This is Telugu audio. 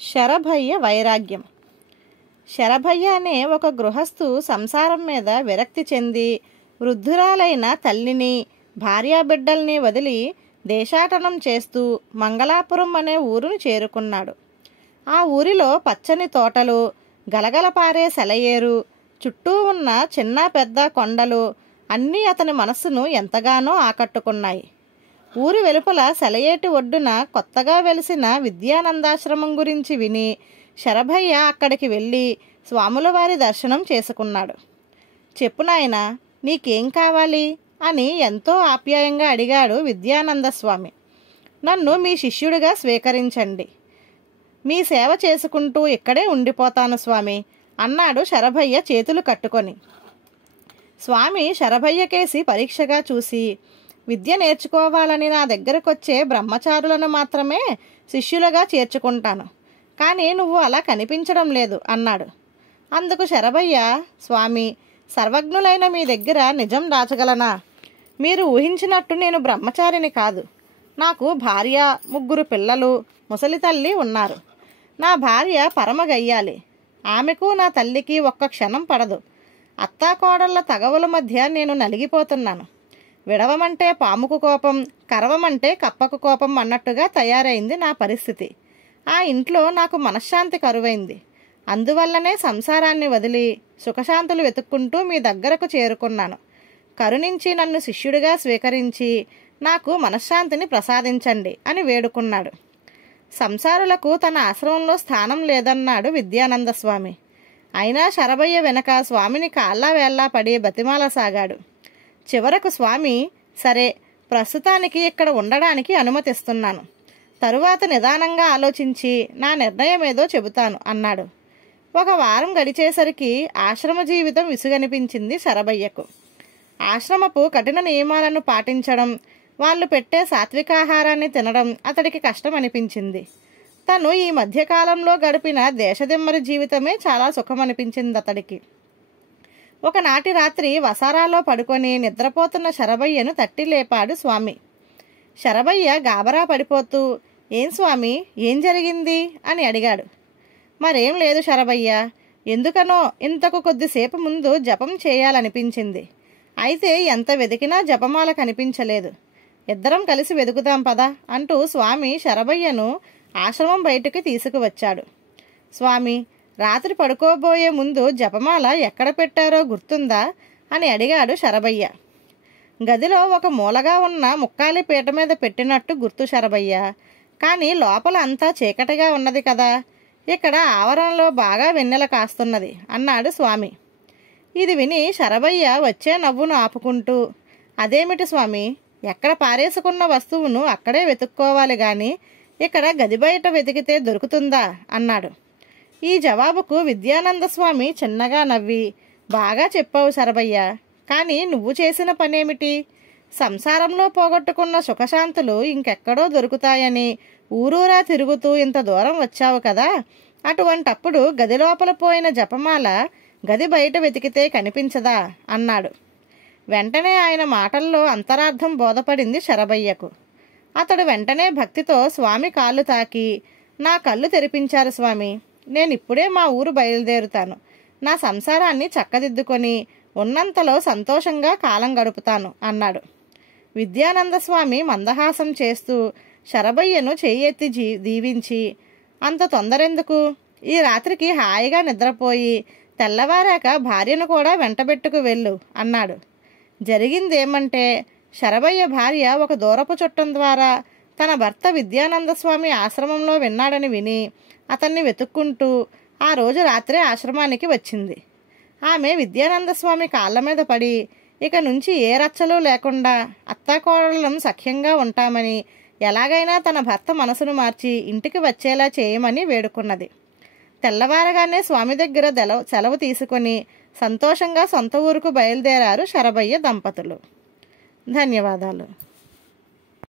శరభయ్య వైరాగ్యం. శరభయ్య అనే ఒక గృహస్థు సంసారం మీద విరక్తి చెంది వృద్ధురాలైన తల్లిని భార్యాబిడ్డల్ని వదిలి దేశాటనం చేస్తూ మంగళాపురం అనే ఊరును చేరుకున్నాడు. ఆ ఊరిలో పచ్చని తోటలు, గలగలపారే సెలయేరు, చుట్టూ ఉన్న చిన్న పెద్ద కొండలు అన్నీ అతని మనస్సును ఎంతగానో ఆకట్టుకున్నాయి. ఊరి వెలుపల సెలయేటి ఒడ్డున కొత్తగా వెలిసిన విద్యానందాశ్రమం గురించి విని శరభయ్య అక్కడికి వెళ్ళి స్వాముల వారి దర్శనం చేసుకున్నాడు. చెప్పు నాయనా, నీకేం కావాలి అని ఎంతో ఆప్యాయంగా అడిగాడు విద్యానంద స్వామి. నన్ను మీ శిష్యుడిగా స్వీకరించండి, మీ సేవ చేసుకుంటూ ఇక్కడే ఉండిపోతాను స్వామి అన్నాడు శరభయ్య చేతులు కట్టుకొని. స్వామి శరభయ్యకేసి పరీక్షగా చూసి, విద్య నేర్చుకోవాలని నా దగ్గరకొచ్చే బ్రహ్మచారులను మాత్రమే శిష్యులుగా చేర్చుకుంటాను, కానీ నువ్వు అలా కనిపించడం లేదు అన్నాడు. అందుకు శరభయ్య, స్వామి, సర్వజ్ఞులైన మీ దగ్గర నిజం దాచగలనా? మీరు ఊహించినట్టు నేను బ్రహ్మచారిని కాదు. నాకు భార్య, 3 పిల్లలు, ముసలి తల్లి ఉన్నారు. నా భార్య పరమగయ్యాలి. ఆమెకు నా తల్లికి ఒక్క క్షణం పడదు. అత్తాకోడళ్ల తగవుల మధ్య నేను నలిగిపోతున్నాను. విడవమంటే పాముకు కోపం, కరవమంటే కప్పకు కోపం అన్నట్టుగా తయారైంది నా పరిస్థితి. ఆ ఇంట్లో నాకు మనశ్శాంతి కరువైంది. అందువల్లనే సంసారాన్ని వదిలి సుఖశాంతులు వెతుక్కుంటూ మీ దగ్గరకు చేరుకున్నాను. కరుణించి నన్ను శిష్యుడిగా స్వీకరించి నాకు మనశ్శాంతిని ప్రసాదించండి అని వేడుకున్నాడు. సంసారులకు తన ఆశ్రమంలో స్థానం లేదన్నాడు విద్యానంద స్వామి. అయినా శరభయ్య వెనక స్వామిని కాళ్ళా వేళ్ళా పడి బతిమాలసాగాడు. చివరకు స్వామి, సరే, ప్రస్తుతానికి ఇక్కడ ఉండడానికి అనుమతిస్తున్నాను. తరువాత నిదానంగా ఆలోచించి నా నిర్ణయం ఏదో చెబుతాను అన్నాడు. 1 వారం గడిచేసరికి ఆశ్రమ జీవితం విసుగనిపించింది శరభయ్యకు. ఆశ్రమపు కఠిన నియమాలను పాటించడం, వాళ్ళు పెట్టే సాత్వికాహారాన్ని తినడం అతడికి కష్టం అనిపించింది. తను ఈ మధ్యకాలంలో గడిపిన దేశదిమ్మరి జీవితమే చాలా సుఖమనిపించింది అతడికి. ఒకనాటి రాత్రి వసారాలో పడుకొని నిద్రపోతున్న శరభయ్యను తట్టి లేపాడు స్వామి. శరభయ్య గాబరా పడిపోతూ, ఏం స్వామి, ఏం జరిగింది అని అడిగాడు. మరేం లేదు శరభయ్య, ఎందుకనో ఇంతకు కొద్దిసేపు ముందు జపం చేయాలనిపించింది. అయితే ఎంత వెతికినా జపమాల కనిపించలేదు. ఇద్దరం కలిసి వెతుకుతాం పదా అంటూ స్వామి శరభయ్యను ఆశ్రమం బయటకు తీసుకువచ్చాడు. స్వామి, రాత్రి పడుకోబోయే ముందు జపమాల ఎక్కడ పెట్టారో గుర్తుందా అని అడిగాడు శరభయ్య. గదిలో ఒక మూలగా ఉన్న ముక్కాలి పీట మీద పెట్టినట్టు గుర్తు శరభయ్య, కానీ లోపల అంతా చీకటిగా ఉన్నది కదా. ఇక్కడ ఆవరణలో బాగా వెన్నెల కాస్తున్నది అన్నాడు స్వామి. ఇది విని శరభయ్య వచ్చే నవ్వును ఆపుకుంటూ, అదేమిటి స్వామి, ఎక్కడ పారేసుకున్న వస్తువును అక్కడే వెతుక్కోవాలి గాని ఇక్కడ గది బయట వెతికితే దొరుకుతుందా అన్నాడు. ఈ జవాబుకు విద్యానంద స్వామి చిన్నగా నవ్వి, బాగా చెప్పావు శరభయ్య, కానీ నువ్వు చేసిన పనేమిటి? సంసారంలో పోగొట్టుకున్న సుఖశాంతులు ఇంకెక్కడో దొరుకుతాయని ఊరూరా తిరుగుతూ ఇంత దూరం వచ్చావు కదా. అటువంటప్పుడు గది లోపల పోయిన జపమాల గది బయట వెతికితే కనిపించదా అన్నాడు. వెంటనే ఆయన మాటల్లో అంతరార్థం బోధపడింది శరభయ్యకు. అతడు వెంటనే భక్తితో స్వామి కాళ్ళు తాకి, నా కళ్ళు తెరిపించారు స్వామి, నేనిప్పుడే మా ఊరు బయలుదేరుతాను. నా సంసారాన్ని చక్కదిద్దుకొని ఉన్నంతలో సంతోషంగా కాలం గడుపుతాను అన్నాడు. విద్యానంద స్వామి మందహాసం చేస్తూ శరభయ్యను చెయ్యెత్తి దీవించి, అంత తొందరెందుకు, ఈ రాత్రికి హాయిగా నిద్రపోయి తెల్లవారాక భార్యను కూడా వెంటబెట్టుకు వెళ్ళు అన్నాడు. జరిగిందేమంటే, శరభయ్య భార్య ఒక దూరపు చుట్టం ద్వారా తన భర్త విద్యానంద స్వామి ఆశ్రమంలో విన్నాడని విని అతన్ని వెతుక్కుంటూ ఆ రోజు రాత్రే ఆశ్రమానికి వచ్చింది. ఆమె విద్యానంద స్వామి కాళ్ళ మీద పడి, ఇక నుంచి ఏ రచ్చలు లేకుండా అత్తాకోడళ్ళం సఖ్యంగా ఉంటామని, ఎలాగైనా తన భర్త మనసును మార్చి ఇంటికి వచ్చేలా చేయమని వేడుకున్నది. తెల్లవారగానే స్వామి దగ్గర సెలవు తీసుకొని సంతోషంగా సొంత ఊరుకు బయలుదేరారు శరభయ్య దంపతులు. ధన్యవాదాలు.